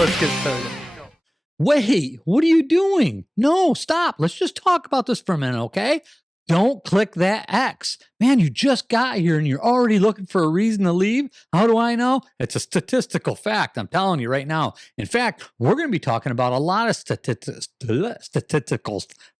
Let's get started. Wait, what are you doing? No, stop. Let's just talk about this for a minute, okay? Don't click that X. Man, you just got here and you're already looking for a reason to leave. How do I know? It's a statistical fact. I'm telling you right now. In fact, we're going to be talking about a lot of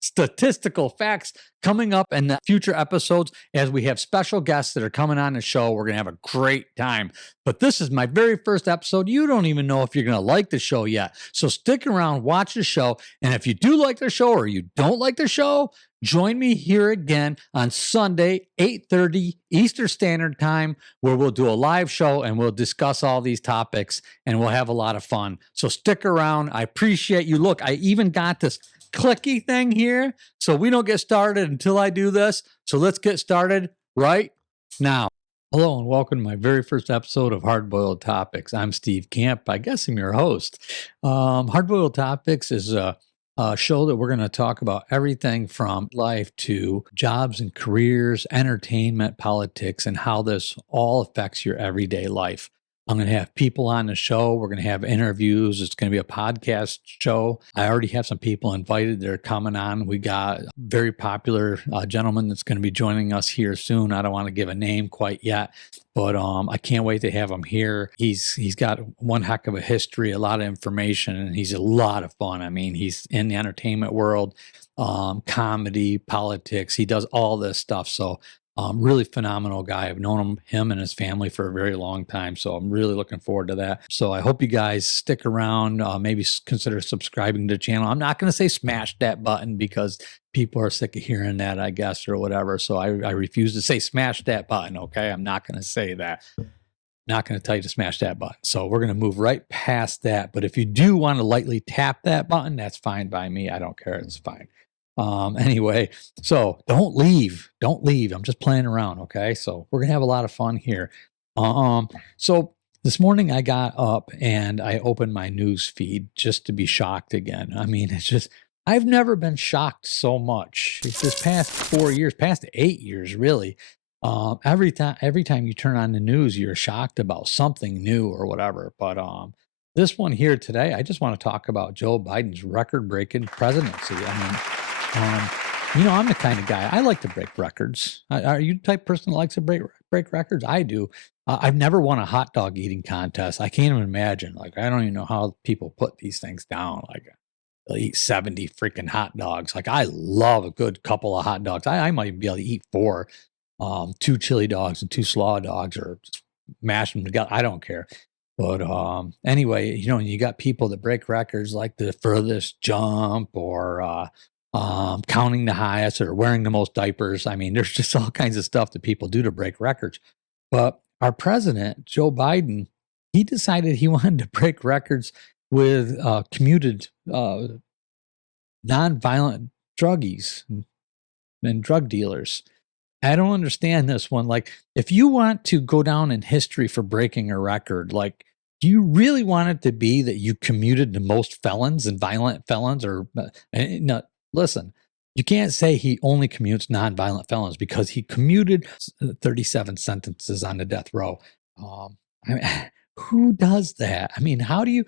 statistical facts coming up in the future episodes as we have special guests that are coming on the show. We're going to have a great time. But this is my very first episode. You don't even know if you're going to like the show yet. So stick around, watch the show. And if you do like the show or you don't like the show, join me here again on Sunday, 8:30 Eastern Standard Time, where we'll do a live show and we'll discuss all these topics and we'll have a lot of fun. So stick around. I appreciate you. Look, I even got this clicky thing here, so we don't get started until I do this. So let's get started right now. Hello and welcome to my very first episode of Hard Boiled Topics. I'm Steve Camp. I guess I'm your host. Hard Boiled Topics is a show that we're going to talk about everything from life to jobs and careers, entertainment, politics, and how this all affects your everyday life. I'm going to have people on the show. We're going to have interviews. It's going to be a podcast show. I already have some people invited that are coming on. We got a very popular gentleman that's going to be joining us here soon. I don't want to give a name quite yet, but I can't wait to have him here. He's got one heck of a history, a lot of information, and he's a lot of fun. I mean, he's in the entertainment world, comedy, politics. He does all this stuff. So really phenomenal guy. I've known him and his family for a very long time. So I'm really looking forward to that. So I hope you guys stick around, maybe consider subscribing to the channel. I'm not going to say smash that button because people are sick of hearing that, I guess, or whatever. So I refuse to say smash that button. Okay. I'm not going to say that. Not going to tell you to smash that button. So we're going to move right past that. But if you do want to lightly tap that button, that's fine by me. I don't care. It's fine. Anyway, so don't leave. I'm just playing around. Okay. So we're going to have a lot of fun here. So this morning I got up and I opened my news feed just to be shocked again. I mean, it's just, I've never been shocked so much. It's this past 4 years, past 8 years, really. Every time you turn on the news, you're shocked about something new or whatever. But, this one here today, I just want to talk about Joe Biden's record-breaking presidency. I mean, I'm the kind of guy, I like to break records. Are you the type of person that likes to break records? I do. I've never won a hot dog eating contest. I can't even imagine. Like, I don't even know how people put these things down. Like, they'll eat 70 freaking hot dogs. Like, I love a good couple of hot dogs. I might even be able to eat 4, 2 chili dogs and 2 slaw dogs, or just mash them together. I don't care. But anyway, you got people that break records like the furthest jump or counting the highest or wearing the most diapers. I mean, there's just all kinds of stuff that people do to break records. But our president, Joe Biden, he decided he wanted to break records with commuted nonviolent druggies and drug dealers. I don't understand this one. Like, if you want to go down in history for breaking a record, like, do you really want it to be that you commuted the most felons and violent felons? Or no, listen, you can't say he only commutes nonviolent felons because he commuted 37 sentences on the death row. I mean, who does that? I mean, I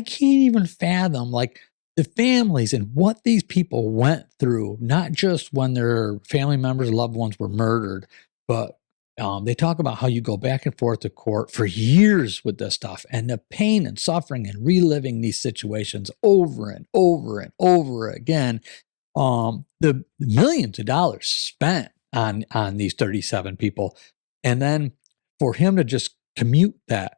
can't even fathom, like, the families and what these people went through, not just when their family members, loved ones were murdered, but they talk about how you go back and forth to court for years with this stuff and the pain and suffering and reliving these situations over and over and over again. The millions of dollars spent on these 37 people. And then for him to just commute that,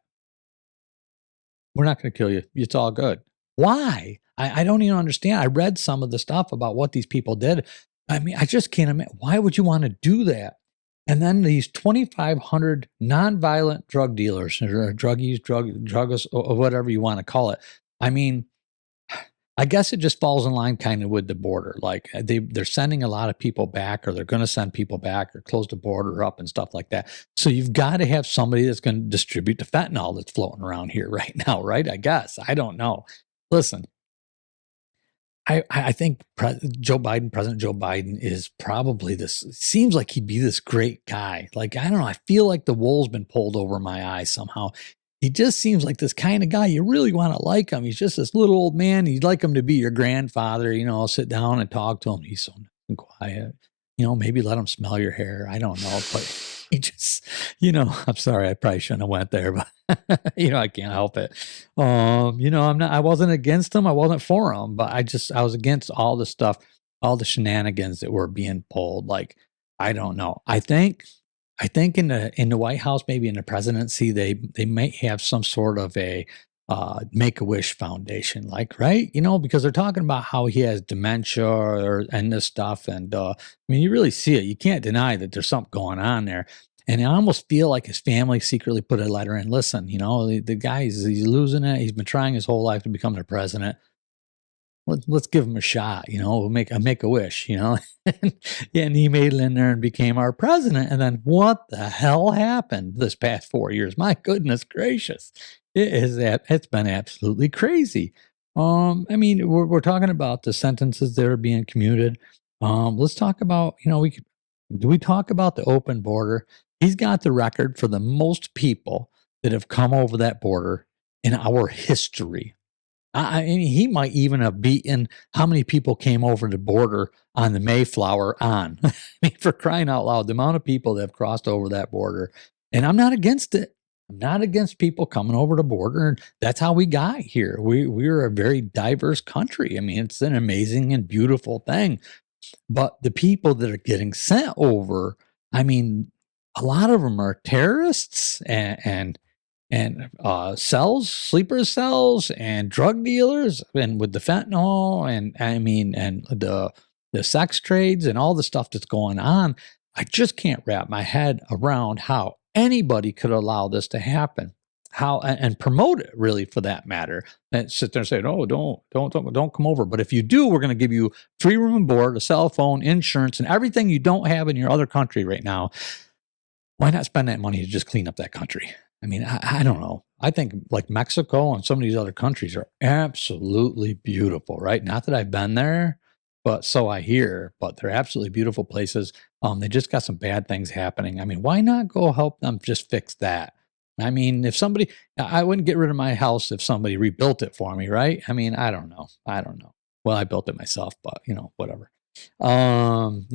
we're not going to kill you. It's all good. Why? I don't even understand. I read some of the stuff about what these people did. I mean, I just can't imagine. Why would you want to do that? And then these 2,500 nonviolent drug dealers or druggies, druggists, or whatever you want to call it. I mean, I guess it just falls in line kind of with the border. Like, they're sending a lot of people back, or they're going to send people back, or close the border up and stuff like that. So you've got to have somebody that's going to distribute the fentanyl that's floating around here right now, right? I guess. I don't know. Listen, I think President Joe Biden is probably seems like he'd be this great guy. Like, I don't know. I feel like the wool's been pulled over my eyes somehow. he just seems like this kind of guy. You really want to like him. He's just this little old man. You'd like him to be your grandfather, sit down and talk to him. He's so nice and quiet. Maybe let him smell your hair. I don't know, but he just, I'm sorry, I probably shouldn't have went there, but I can't help it. I wasn't against him. I wasn't for him, but I was against all the stuff, all the shenanigans that were being pulled. Like, I don't know. I think in the White House, maybe in the presidency, they might have some sort of a Make-A-Wish Foundation, like, right? Because they're talking about how he has dementia and this stuff, and you really see it. You can't deny that there's something going on there. And I almost feel like his family secretly put a letter in. Listen, the guy he's losing it. He's been trying his whole life to become the president. Let's give him a shot, we'll make a wish, and, and he made it in there and became our president. And then what the hell happened this past 4 years? My goodness gracious. It's been absolutely crazy. We're talking about the sentences that are being commuted. Let's talk about, do we talk about the open border? He's got the record for the most people that have come over that border in our history. I mean, he might even have beaten how many people came over the border on the Mayflower on. I mean, for crying out loud, the amount of people that have crossed over that border. And I'm not against it. I'm not against people coming over the border. And that's how we got here. We're a very diverse country. I mean, it's an amazing and beautiful thing. But the people that are getting sent over, I mean, a lot of them are terrorists and cells, sleeper cells, and drug dealers, and with the fentanyl, and the sex trades, and all the stuff that's going on. I just can't wrap my head around how anybody could allow this to happen, how and promote it, really, for that matter. And sit there and say, "Oh, don't come over." But if you do, we're going to give you free room and board, a cell phone, insurance, and everything you don't have in your other country right now. Why not spend that money to just clean up that country? I mean, I don't know. I think like Mexico and some of these other countries are absolutely beautiful, right? Not that I've been there, but so I hear, but they're absolutely beautiful places. They just got some bad things happening. I mean, why not go help them just fix that? I mean, if somebody, I wouldn't get rid of my house if somebody rebuilt it for me, right? I mean, I don't know. I don't know. Well, I built it myself, but whatever. Then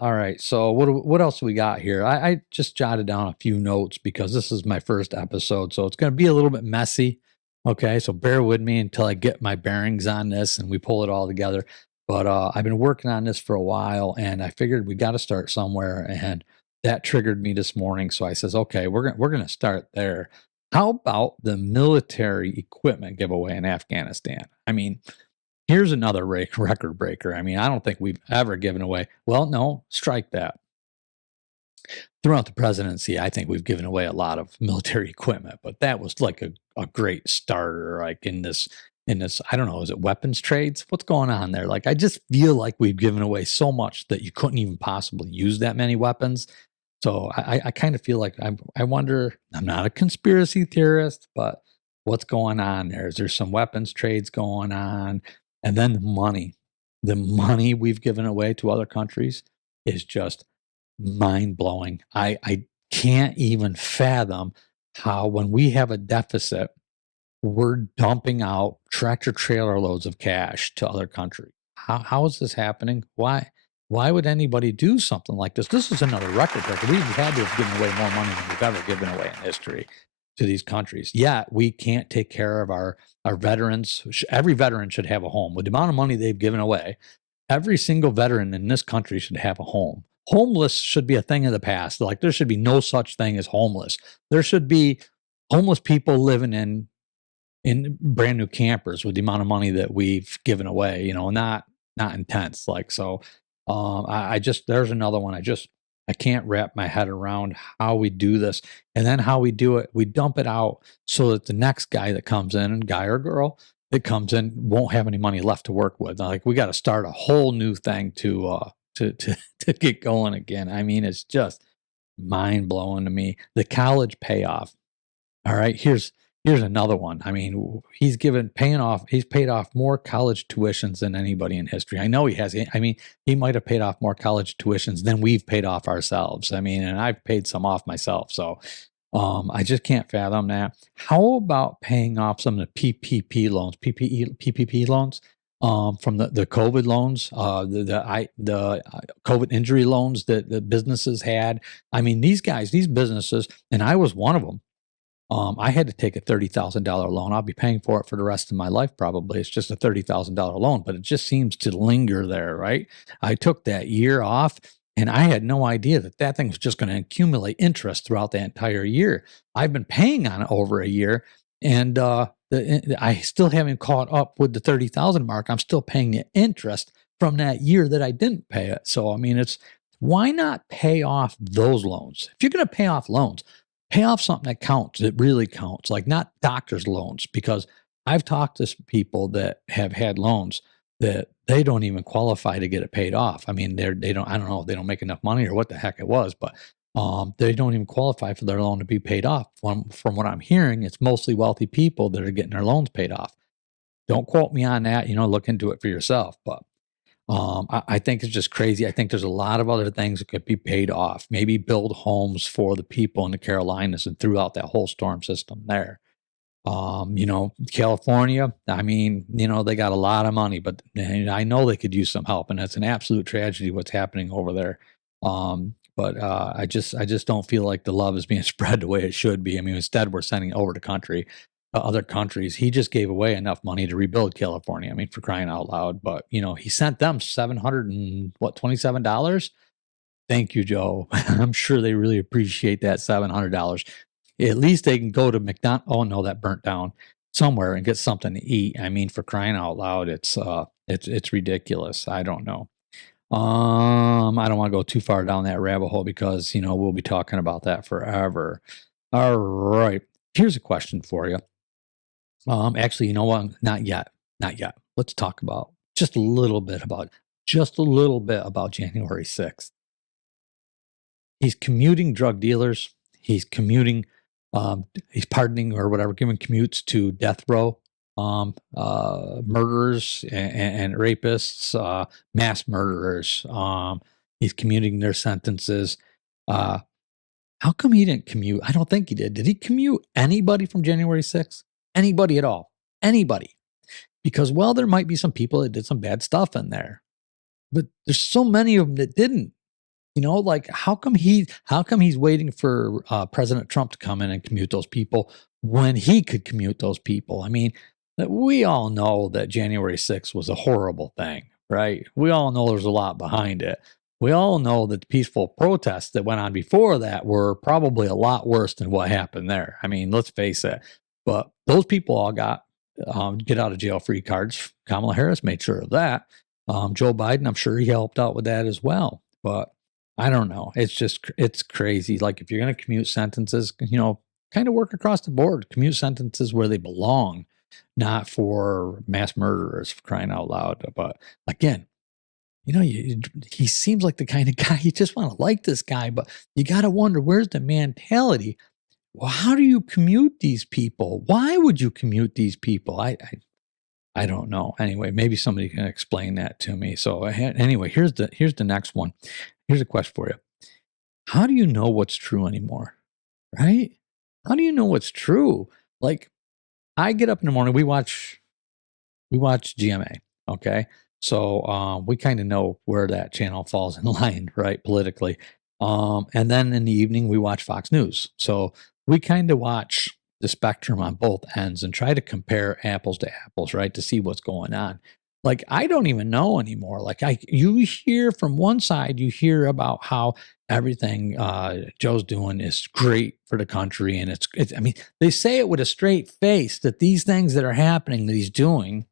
all right. So what else we got here? I just jotted down a few notes because this is my first episode, so it's going to be a little bit messy. Okay, so bear with me until I get my bearings on this and we pull it all together. But I've been working on this for a while, and I figured we got to start somewhere, and that triggered me this morning. So I says, okay, we're gonna start there. How about the military equipment giveaway in Afghanistan? I mean, here's another record breaker. I mean, I don't think we've ever given away. Well, no, strike that. Throughout the presidency, I think we've given away a lot of military equipment, but that was like a great starter, like in this, I don't know, is it weapons trades? What's going on there? Like, I just feel like we've given away so much that you couldn't even possibly use that many weapons. So I kind of feel like I wonder, I'm not a conspiracy theorist, but what's going on there? Is there some weapons trades going on? And then the money we've given away to other countries is just mind blowing. I can't even fathom how, when we have a deficit, we're dumping out tractor trailer loads of cash to other countries. How is this happening? Why would anybody do something like this? This is another record breaker. We've had to have given away more money than we've ever given away in history to these countries. Yet we can't take care of our veterans. Every veteran should have a home. With the amount of money they've given away, every single veteran in this country should have a home. Homeless should be a thing of the past. Like, there should be no such thing as homeless. There should be homeless people living in brand new campers with the amount of money that we've given away, not intense. Like, so I just, there's another one. I can't wrap my head around how we do this, and then how we do it. We dump it out so that the next guy that comes in, guy or girl that comes in, won't have any money left to work with. Like, we got to start a whole new thing to get going again. I mean, it's just mind blowing to me. The college payoff. All right, here's another one. I mean, he's paid off more college tuitions than anybody in history. I know he has. I mean, he might have paid off more college tuitions than we've paid off ourselves. I mean, and I've paid some off myself. So I just can't fathom that. How about paying off some of the PPP loans, from the COVID loans, the COVID injury loans that the businesses had? I mean, these guys, these businesses, and I was one of them. I had to take a $30,000 loan. I'll be paying for it for the rest of my life, probably. It's just a $30,000 loan, but it just seems to linger there, right? I took that year off and I had no idea that that thing was just going to accumulate interest throughout the entire year. I've been paying on it over a year and I still haven't caught up with the 30,000 mark. I'm still paying the interest from that year that I didn't pay it. So, I mean, why not pay off those loans? If you're going to pay off loans, pay off something that counts, that really counts, like not doctor's loans, because I've talked to some people that have had loans that they don't even qualify to get it paid off. I mean, they don't, I don't know if they don't make enough money or what the heck it was, but they don't even qualify for their loan to be paid off. From what I'm hearing, it's mostly wealthy people that are getting their loans paid off. Don't quote me on that, look into it for yourself, but I think it's just crazy. I think there's a lot of other things that could be paid off. Maybe build homes for the people in the Carolinas and throughout that whole storm system there. California, I mean, they got a lot of money, but I know they could use some help, and that's an absolute tragedy what's happening over there. But I just don't feel like the love is being spread the way it should be. I mean, instead we're sending it over to other countries. He just gave away enough money to rebuild California. I mean, for crying out loud. But he sent them 700 and what, $27. Thank you, Joe. I'm sure they really appreciate that $700. At least they can go to McDonald's. Oh no, that burnt down somewhere and get something to eat. I mean, for crying out loud, it's ridiculous. I don't know. I don't want to go too far down that rabbit hole because we'll be talking about that forever. All right. Here's a question for you. Actually, you know what? Not yet. Not yet. Let's talk about just a little bit about January 6th. He's commuting drug dealers. He's commuting, he's pardoning or whatever, giving commutes to death row, murderers and rapists, mass murderers. He's commuting their sentences. How come he didn't commute? I don't think he did. Did he commute anybody from January 6th? Anybody at all? Anybody? Because, well, there might be some people that did some bad stuff in there, but there's so many of them that didn't. Like how come he's waiting for President Trump to come in and commute those people when he could commute those people? I mean, we all know that January 6th was a horrible thing, right? We all know there's a lot behind it. We all know that the peaceful protests that went on before that were probably a lot worse than what happened there. I mean, let's face it. But those people all got get out of jail free cards. Kamala Harris made sure of that. Joe Biden, I'm sure he helped out with that as well. But I don't know. It's crazy. Like if you're going to commute sentences, kind of work across the board, commute sentences where they belong, not for mass murderers, for crying out loud. But again, he seems like the kind of guy you just want to like this guy, but you got to wonder where's the mentality. Well, how do you commute these people? Why would you commute these people? I don't know. Anyway, maybe somebody can explain that to me. So anyway, here's the next one. Here's a question for you. How do you know what's true anymore? Right? How do you know what's true? Like I get up in the morning, we watch GMA. Okay. So we kind of know where that channel falls in line, right? Politically. And then in the evening we watch Fox News. So we kind of watch the spectrum on both ends and try to compare apples to apples, right? To see what's going on. Like, I don't even know anymore. Like you hear from one side, you hear about how everything Joe's doing is great for the country. And I mean, they say it with a straight face that these things that are happening that he's doing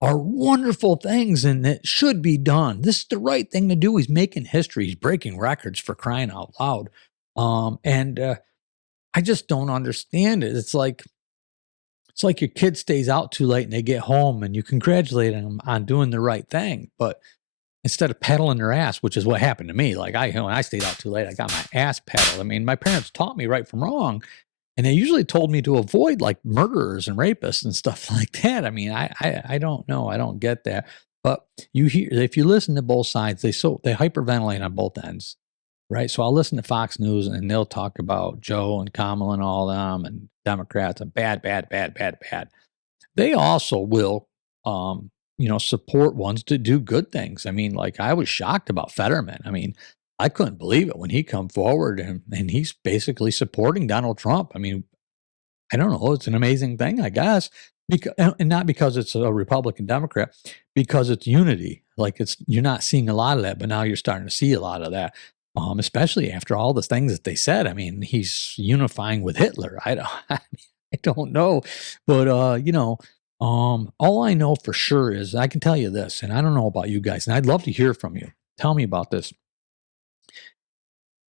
are wonderful things and it should be done. This is the right thing to do. He's making history. He's breaking records, for crying out loud. I just don't understand it. It's like your kid stays out too late and they get home and you congratulate them on doing the right thing. But instead of pedaling their ass, which is what happened to me, like when I stayed out too late, I got my ass pedaled. I mean, my parents taught me right from wrong. And they usually told me to avoid like murderers and rapists and stuff like that. I mean, I don't know. I don't get that. But if you listen to both sides, they hyperventilate on both ends. right? So I'll listen to Fox News and they'll talk about Joe and Kamala and all them and Democrats and bad, bad, bad, bad, bad. They also will, um, support ones to do good things. I mean, like I was shocked about Fetterman. I mean, I couldn't believe it when he come forward and he's basically supporting Donald Trump. I mean, I don't know. It's an amazing thing, I guess, because and not because it's a Republican Democrat, because it's unity. Like it's you're not seeing a lot of that, but now you're starting to see a lot of that. Especially after all the things that they said. I mean, he's unifying with Hitler. I don't, I don't know, but all I know for sure is I can tell you this, and I don't know about you guys, and I'd love to hear from you. Tell me about this.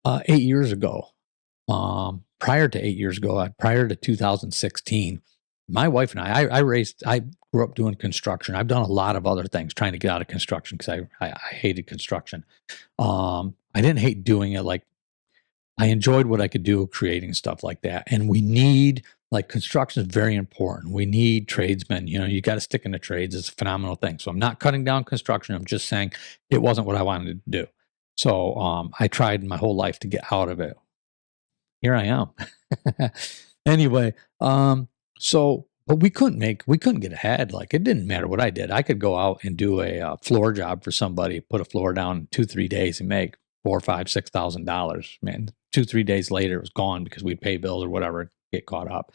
8 years ago, prior to 8 years ago, prior to 2016, my wife and I grew up doing construction. I've done a lot of other things trying to get out of construction because I hated construction. I didn't hate doing it. Like I enjoyed what I could do creating stuff like that. And we need like construction is very important. We need tradesmen. You got to stick in the trades. It's a phenomenal thing. So I'm not cutting down construction. I'm just saying it wasn't what I wanted to do. So I tried my whole life to get out of it. Here I am. Anyway, but we couldn't get ahead. Like it didn't matter what I did. I could go out and do a floor job for somebody, put a floor down in 2, 3 days and make four, five, $6,000. Man, 2, 3 days later it was gone because we'd pay bills or whatever, get caught up.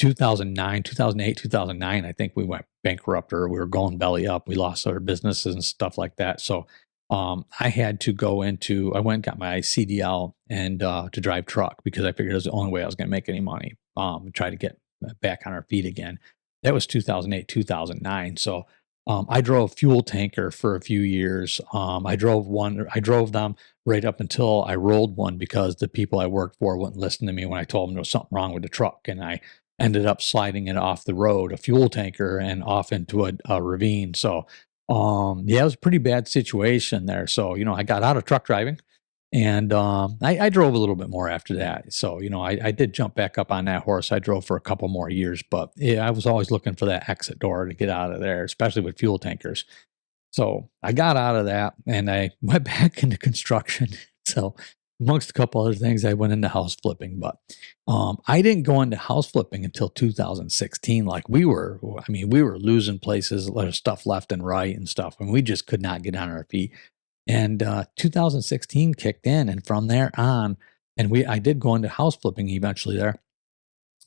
2009, 2008, 2009, I think we went bankrupt or we were going belly up. We lost our businesses and stuff like that. So I had to I went and got my CDL and to drive truck because I figured it was the only way I was going to make any money. Try to get back on our feet again. That was 2008, 2009. So I drove fuel tanker for a few years. I drove them right up until I rolled one because the people I worked for wouldn't listen to me when I told them there was something wrong with the truck. And I ended up sliding it off the road, a fuel tanker, and off into a ravine. So yeah, it was a pretty bad situation there. So, I got out of truck driving and I drove a little bit more after that. So, I did jump back up on that horse. I drove for a couple more years, but yeah, I was always looking for that exit door to get out of there, especially with fuel tankers. So I got out of that and I went back into construction. So amongst a couple other things, I went into house flipping, but I didn't go into house flipping until 2016. Like we were losing places, stuff left and right and stuff, and we just could not get on our feet. And 2016 kicked in, and from there on, I did go into house flipping eventually there.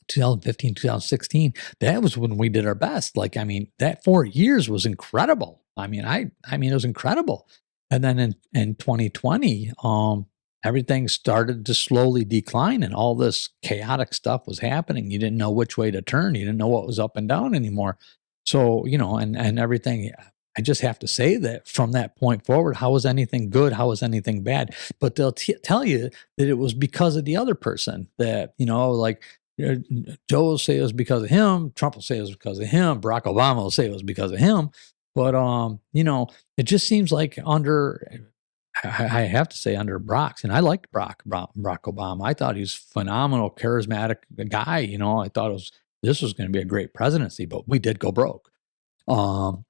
2015, 2016, that was when we did our best. Like, I mean, that 4 years was incredible. I mean, it was incredible. And then in 2020, everything started to slowly decline and all this chaotic stuff was happening. You didn't know which way to turn. You didn't know what was up and down anymore. So, and everything, I just have to say that from that point forward, how was anything good? How was anything bad? But they'll tell you that it was because of the other person that, like, Joe will say it was because of him. Trump will say it was because of him. Barack Obama will say it was because of him. But it just seems like I have to say under Brock's, and I liked Barack Obama. I thought he was phenomenal, charismatic guy. I thought this was going to be a great presidency, but we did go broke. Um,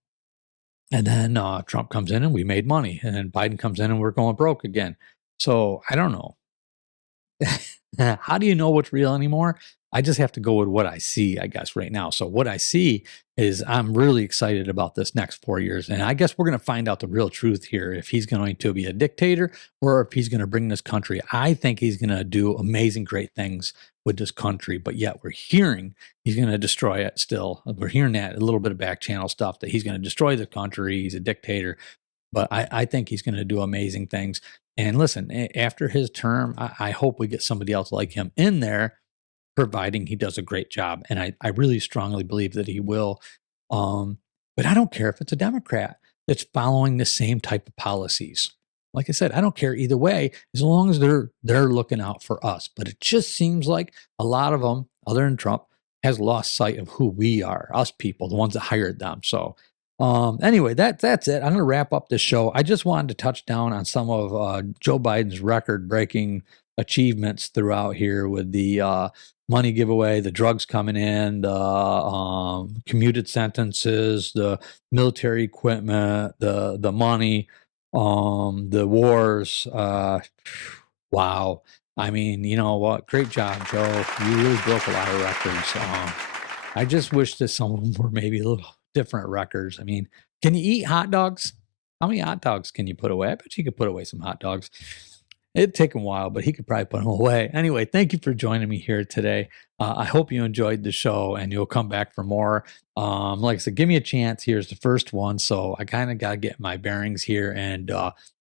and then Trump comes in and we made money, and then Biden comes in and we're going broke again. So I don't know. How do you know what's real anymore? I just have to go with what I see, I guess, right now. So what I see is I'm really excited about this next 4 years. And I guess we're going to find out the real truth here, if he's going to be a dictator or if he's going to bring this country. I think he's going to do amazing, great things with this country, but yet we're hearing he's going to destroy it still. We're hearing that a little bit of back channel stuff that he's going to destroy the country. He's a dictator. But I think he's going to do amazing things. And listen, after his term, I hope we get somebody else like him in there, providing he does a great job. And I really strongly believe that he will. But I don't care if it's a Democrat that's following the same type of policies. Like I said, I don't care either way, as long as they're looking out for us. But it just seems like a lot of them, other than Trump, has lost sight of who we are, us people, the ones that hired them. So anyway, that's it. I'm going to wrap up this show. I just wanted to touch down on some of Joe Biden's record-breaking achievements throughout here with the money giveaway, the drugs coming in, the commuted sentences, the military equipment, the money, the wars. Wow. I mean, you know what? Great job, Joe. You really broke a lot of records. I just wish that some of them were maybe a little different records. I mean, can you eat hot dogs? How many hot dogs can you put away? I bet you could put away some hot dogs. It'd take him a while, but he could probably put them away. Anyway, thank you for joining me here today. I hope you enjoyed the show and you'll come back for more. Like I said, give me a chance. Here's the first one. So I kind of got to get my bearings here and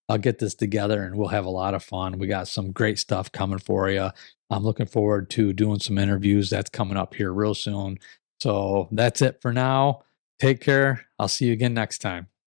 I'll get this together and we'll have a lot of fun. We got some great stuff coming for you. I'm looking forward to doing some interviews that's coming up here real soon. So that's it for now. Take care. I'll see you again next time.